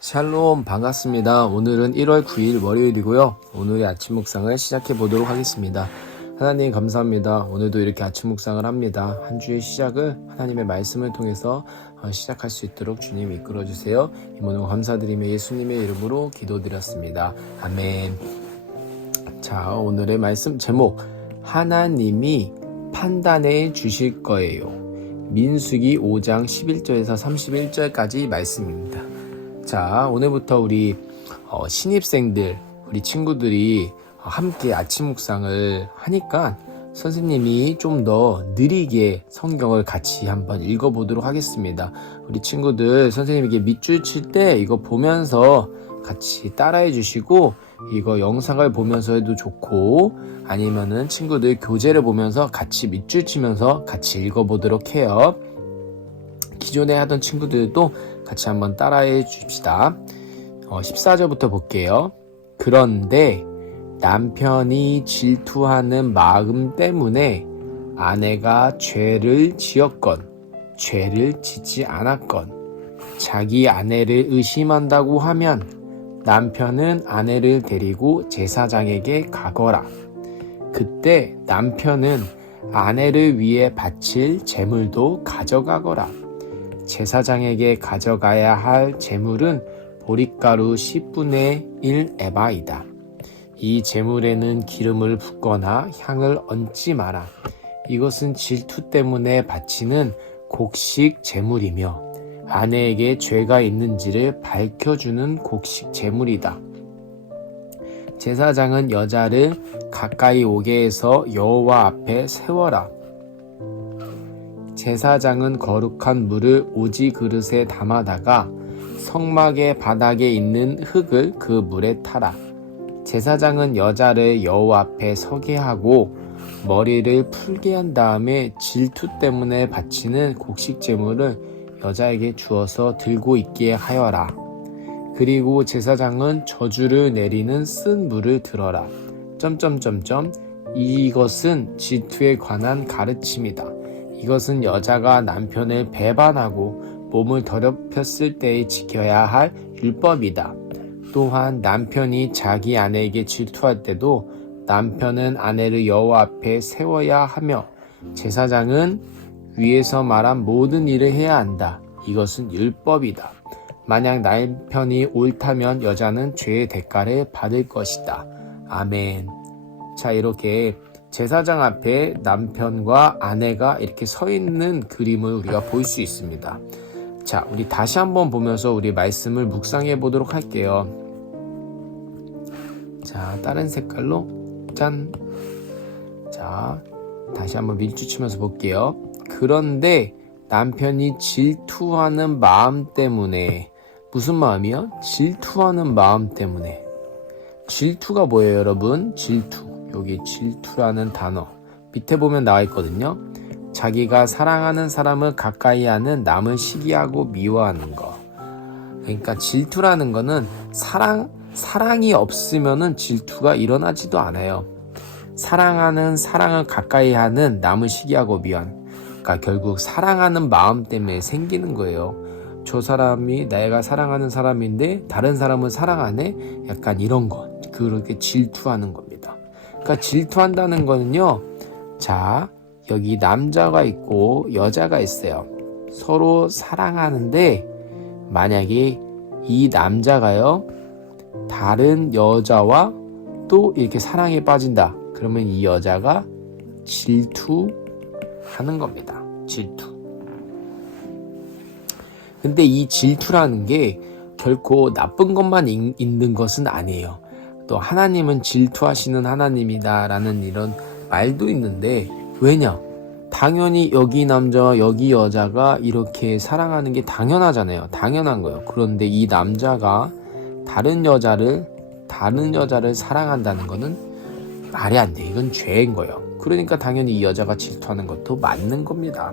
샬롬 반갑습니다. 오늘은 1월 9일 월요일이고요. 오늘의 아침 묵상을 시작해 보도록 하겠습니다. 하나님 감사합니다. 오늘도 이렇게 아침 묵상을 합니다. 한 주의 시작을 하나님의 말씀을 통해서 시작할 수 있도록 주님 이끌어 주세요. 이 모든 감사드리며 예수님의 이름으로 기도드렸습니다. 아멘. 자, 오늘의 말씀 제목, 하나님이 판단해 주실 거예요. 민수기 5장 11절에서 31절까지 말씀입니다. 자, 오늘부터 우리 신입생들, 우리 친구들이 함께 아침 묵상을 하니까 선생님이 좀 더 느리게 성경을 같이 한번 읽어보도록 하겠습니다. 우리 친구들 선생님에게 밑줄 칠 때 이거 보면서 같이 따라해 주시고, 이거 영상을 보면서 해도 좋고, 아니면은 친구들 교재를 보면서 같이 밑줄 치면서 같이 읽어보도록 해요. 기존에 하던 친구들도 같이 한번 따라해 줍시다. 14절부터 볼게요. 그런데 남편이 질투하는 마음 때문에 아내가 죄를 지었건 죄를 짓지 않았건 자기 아내를 의심한다고 하면 남편은 아내를 데리고 제사장에게 가거라. 그때 남편은 아내를 위해 바칠 제물도 가져가거라. 제사장에게 가져가야 할 제물은 보릿가루 10분의 1 에바이다. 이 제물에는 기름을 붓거나 향을 얹지 마라. 이것은 질투 때문에 바치는 곡식 제물이며 아내에게 죄가 있는지를 밝혀주는 곡식 제물이다. 제사장은 여자를 가까이 오게 해서 여호와 앞에 세워라. 제사장은 거룩한 물을 오지 그릇에 담아다가 성막의 바닥에 있는 흙을 그 물에 타라. 제사장은 여자를 여호와 앞에 서게 하고 머리를 풀게 한 다음에 질투 때문에 바치는 곡식 제물을 여자에게 주어서 들고 있게 하여라. 그리고 제사장은 저주를 내리는 쓴 물을 들어라. 이것은 질투에 관한 가르침이다. 이것은 여자가 남편을 배반하고 몸을 더럽혔을 때에 지켜야 할 율법이다. 또한 남편이 자기 아내에게 질투할 때도 남편은 아내를 여호와 앞에 세워야 하며 제사장은 위에서 말한 모든 일을 해야 한다. 이것은 율법이다. 만약 남편이 옳다면 여자는 죄의 대가를 받을 것이다. 아멘. 자, 이렇게 제사장 앞에 남편과 아내가 이렇게 서 있는 그림을 우리가 볼 수 있습니다. 자, 우리 다시 한번 보면서 우리 말씀을 묵상해 보도록 할게요. 자, 다른 색깔로 짠. 자, 다시 한번 밀주치면서 볼게요. 그런데 남편이 질투하는 마음 때문에, 무슨 마음이요? 질투하는 마음 때문에. 질투가 뭐예요, 여러분? 질투. 여기 질투라는 단어 밑에 보면 나와 있거든요. 자기가 사랑하는 사람을 가까이 하는 남을 시기하고 미워하는 거. 그러니까 질투라는 거는 사랑이 없으면은 질투가 일어나지도 않아요. 사랑하는 사랑을 가까이 하는 남을 시기하고 미워하는. 그러니까 결국 사랑하는 마음 때문에 생기는 거예요. 저 사람이 내가 사랑하는 사람인데 다른 사람은 사랑 안 해? 약간 이런 거. 그렇게 질투하는 겁니다. 그러니까 질투한다는 거는요. 자, 여기 남자가 있고 여자가 있어요. 서로 사랑하는데 만약에 이 남자가요 다른 여자와 또 이렇게 사랑에 빠진다. 그러면 이 여자가 질투하는 겁니다. 질투. 근데 이 질투라는 게 결코 나쁜 것만 있는 것은 아니에요. 또 하나님은 질투하시는 하나님이다 라는 이런 말도 있는데, 왜냐? 당연히 여기 남자와 여기 여자가 이렇게 사랑하는 게 당연하잖아요. 당연한 거예요. 그런데 이 남자가 다른 여자를 사랑한다는 거는 말이 안 돼. 이건 죄인 거예요. 그러니까 당연히 이 여자가 질투하는 것도 맞는 겁니다.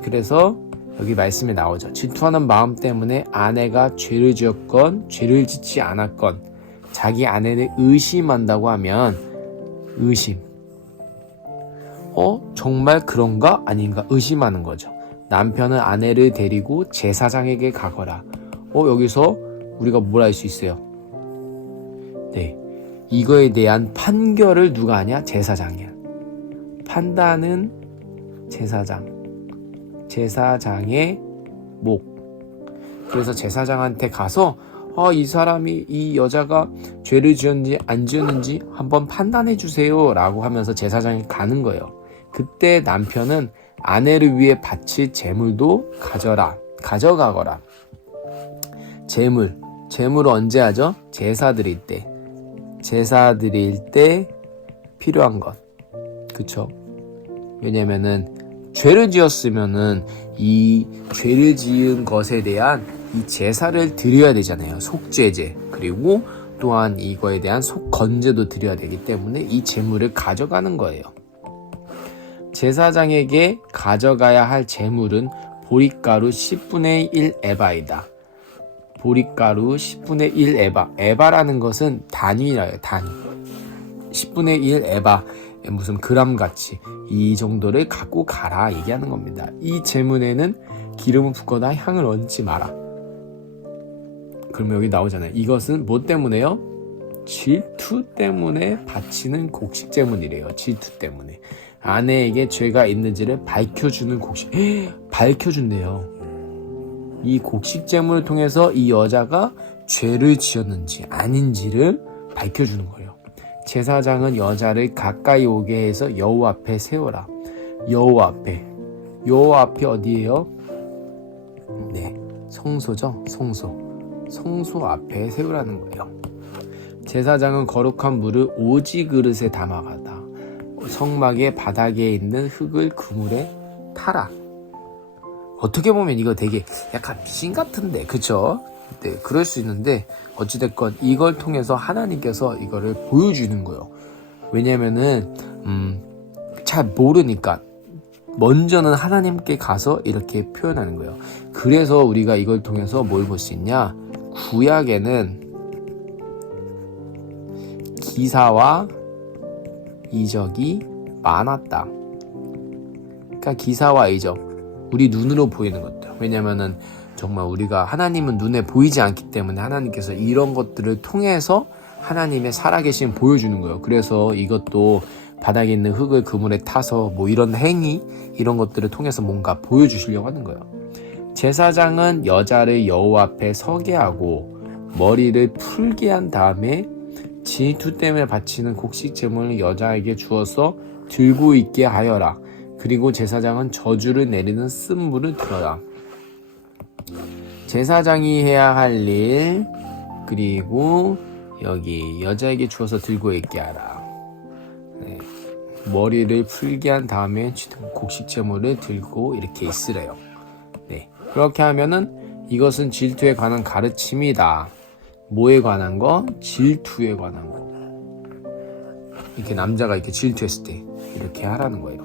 그래서 여기 말씀에 나오죠. 질투하는 마음 때문에 아내가 죄를 지었건 죄를 짓지 않았건 자기 아내를 의심한다고 하면 의심. 정말 그런가? 아닌가? 의심하는 거죠. 남편은 아내를 데리고 제사장에게 가거라. 여기서 우리가 뭘 알 수 있어요? 네, 이거에 대한 판결을 누가 하냐? 제사장이야. 판단은 제사장의 목. 그래서 제사장한테 가서 이 사람이, 이 여자가 죄를 지었는지 안 지었는지 한번 판단해 주세요 라고 하면서 제사장이 가는 거예요. 그때 남편은 아내를 위해 바칠 재물도 가져가거라. 재물을 언제 하죠? 제사 드릴 때 필요한 것. 그쵸? 왜냐면은 죄를 지었으면은 이 죄를 지은 것에 대한 이 제사를 드려야 되잖아요. 속죄제. 그리고 또한 이거에 대한 속건제도 드려야 되기 때문에 이 재물을 가져가는 거예요. 제사장에게 가져가야 할 재물은 보릿가루 10분의 1 에바이다. 보릿가루 10분의 1 에바. 에바라는 것은 단위라요. 단위. 10분의 1 에바. 무슨 그램같이 이 정도를 갖고 가라 얘기하는 겁니다. 이 제문에는 기름을 붓거나 향을 얹지 마라. 그러면 여기 나오잖아요. 이것은 뭐 때문에요? 질투 때문에 바치는 곡식제문이래요. 질투 때문에. 아내에게 죄가 있는지를 밝혀주는 밝혀준대요. 이 곡식제문을 통해서 이 여자가 죄를 지었는지 아닌지를 밝혀주는 거예요. 제사장은 여자를 가까이 오게 해서 여호와 앞에 세워라. 여호와 앞에 어디예요? 네, 성소죠. 성소 앞에 세우라는 거예요. 제사장은 거룩한 물을 오지 그릇에 담아가다. 성막의 바닥에 있는 흙을 그물에 타라. 어떻게 보면 이거 되게 약간 미신 같은데, 그쵸? 네, 그럴 수 있는데 어찌됐건 이걸 통해서 하나님께서 이거를 보여주는 거예요. 왜냐면은 잘 모르니까 먼저는 하나님께 가서 이렇게 표현하는 거예요. 그래서 우리가 이걸 통해서 뭘 볼 수 있냐? 구약에는 기사와 이적이 많았다. 그러니까 기사와 이적, 우리 눈으로 보이는 것들. 왜냐면은 정말 우리가 하나님은 눈에 보이지 않기 때문에 하나님께서 이런 것들을 통해서 하나님의 살아계심 보여주는 거예요. 그래서 이것도 바닥에 있는 흙을 그물에 타서 뭐 이런 행위, 이런 것들을 통해서 뭔가 보여주시려고 하는 거예요. 제사장은 여자를 여호와 앞에 서게 하고 머리를 풀게 한 다음에 질투 때문에 바치는 곡식 제물을 여자에게 주어서 들고 있게 하여라. 그리고 제사장은 저주를 내리는 쓴물을 들어라. 제사장이 해야 할 일, 그리고 여기 여자에게 주어서 들고 있게 하라. 네. 머리를 풀게 한 다음에 곡식 제물을 들고 이렇게 있으래요. 네. 그렇게 하면은 이것은 질투에 관한 가르침이다. 뭐에 관한 거? 질투에 관한 거. 이렇게 남자가 이렇게 질투했을 때 이렇게 하라는 거예요.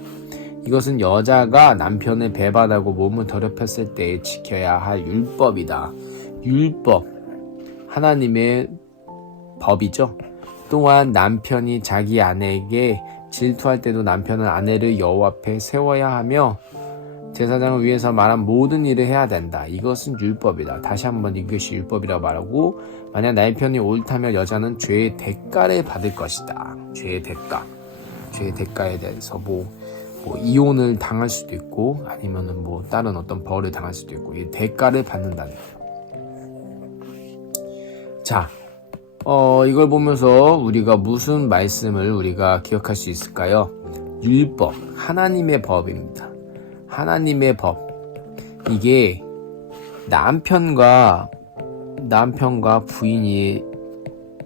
이것은 여자가 남편을 배반하고 몸을 더럽혔을 때 지켜야 할 율법이다. 율법, 하나님의 법이죠. 또한 남편이 자기 아내에게 질투할 때도 남편은 아내를 여호와 앞에 세워야 하며 제사장을 위해서 말한 모든 일을 해야 된다. 이것은 율법이다. 다시 한번 이것이 율법이라고 말하고, 만약 남편이 옳다면 여자는 죄의 대가를 받을 것이다. 죄의 대가에 대해서 뭐 이혼을 당할 수도 있고 아니면은 뭐 다른 어떤 벌을 당할 수도 있고 이 대가를 받는다는 거예요. 자, 이걸 보면서 우리가 무슨 말씀을 우리가 기억할 수 있을까요? 율법, 하나님의 법입니다. 하나님의 법. 이게 남편과 부인이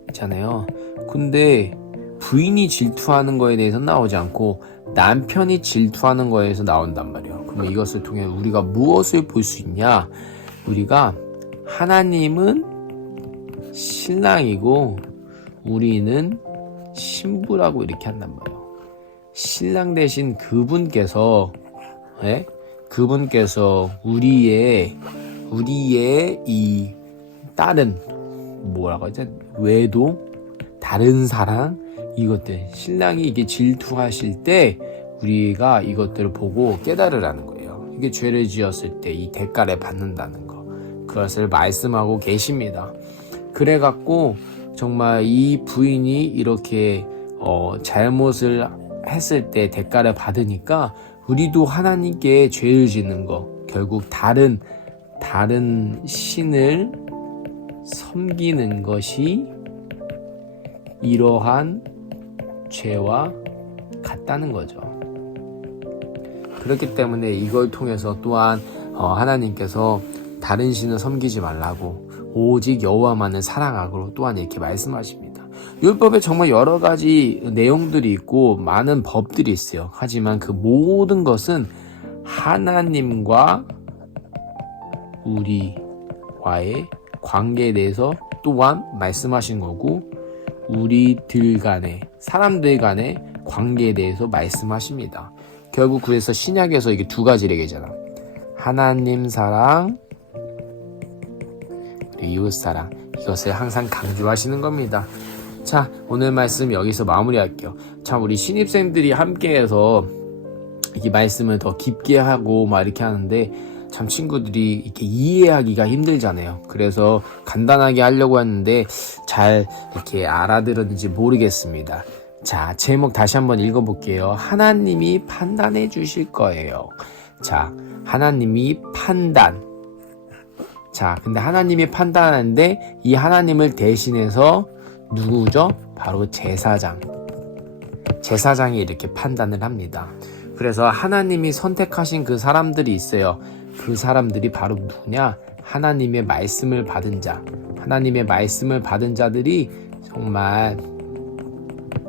있잖아요. 근데 부인이 질투하는 거에 대해서 나오지 않고 남편이 질투하는 거에서 나온단 말이에요. 그럼 이것을 통해 우리가 무엇을 볼 수 있냐? 우리가 하나님은 신랑이고 우리는 신부라고 이렇게 한단 말이에요. 신랑 대신 그분께서 우리의 이 다른 뭐라고 하죠? 외도, 다른 사랑, 이것들, 신랑이 이게 질투하실 때 우리가 이것들을 보고 깨달으라는 거예요. 이게 죄를 지었을 때 이 대가를 받는다는 거, 그것을 말씀하고 계십니다. 그래갖고 정말 이 부인이 이렇게 잘못을 했을 때 대가를 받으니까 우리도 하나님께 죄를 짓는 거, 결국 다른 신을 섬기는 것이 이러한 죄와 같다는 거죠. 그렇기 때문에 이걸 통해서 또한 하나님께서 다른 신을 섬기지 말라고 오직 여호와만을 사랑하고 또한 이렇게 말씀하십니다. 율법에 정말 여러 가지 내용들이 있고 많은 법들이 있어요. 하지만 그 모든 것은 하나님과 우리와의 관계에 대해서 또한 말씀하신 거고, 우리들 간의, 사람들 간의 관계에 대해서 말씀하십니다. 결국 그래서 신약에서 이게 두 가지 얘기잖아. 하나님 사랑, 그리고 이웃 사랑. 이것을 항상 강조하시는 겁니다. 자, 오늘 말씀 여기서 마무리할게요. 참, 우리 신입생들이 함께해서 이 말씀을 더 깊게 하고 막 이렇게 하는데 참 친구들이 이렇게 이해하기가 힘들잖아요. 그래서 간단하게 하려고 했는데 잘 이렇게 알아들었는지 모르겠습니다. 자, 제목 다시 한번 읽어볼게요. 하나님이 판단해 주실 거예요. 자, 하나님이 판단. 자, 근데 하나님이 판단하는데 이 하나님을 대신해서 누구죠? 바로 제사장이 이렇게 판단을 합니다. 그래서 하나님이 선택하신 그 사람들이 있어요. 그 사람들이 바로 누구냐? 하나님의 말씀을 받은 자. 하나님의 말씀을 받은 자들이 정말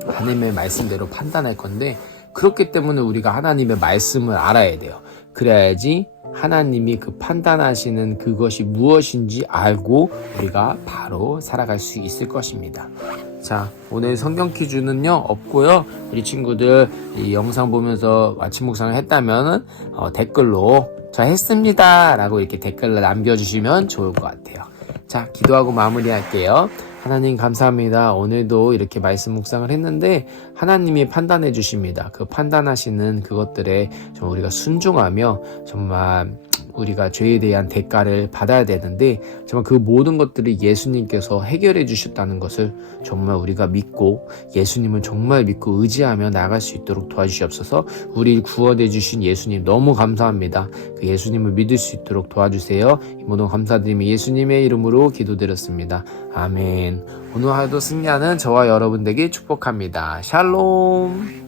하나님의 말씀대로 판단할 건데, 그렇기 때문에 우리가 하나님의 말씀을 알아야 돼요. 그래야지 하나님이 그 판단하시는 그것이 무엇인지 알고 우리가 바로 살아갈 수 있을 것입니다. 자, 오늘 성경 퀴즈는요 없고요. 우리 친구들 이 영상 보면서 아침 묵상을 했다면 댓글로 저 했습니다 라고 이렇게 댓글을 남겨주시면 좋을 것 같아요. 자, 기도하고 마무리할게요. 하나님 감사합니다. 오늘도 이렇게 말씀 묵상을 했는데 하나님이 판단해 주십니다. 그 판단하시는 그것들에 좀 우리가 순종하며 정말 우리가 죄에 대한 대가를 받아야 되는데 정말 그 모든 것들을 예수님께서 해결해 주셨다는 것을 정말 우리가 믿고 예수님을 정말 믿고 의지하며 나아갈 수 있도록 도와주시옵소서. 우리를 구원해 주신 예수님 너무 감사합니다. 그 예수님을 믿을 수 있도록 도와주세요. 이 모든 감사드리며 예수님의 이름으로 기도드렸습니다. 아멘. 오늘 하루도 승리하는 저와 여러분 되길 축복합니다. 샬롬.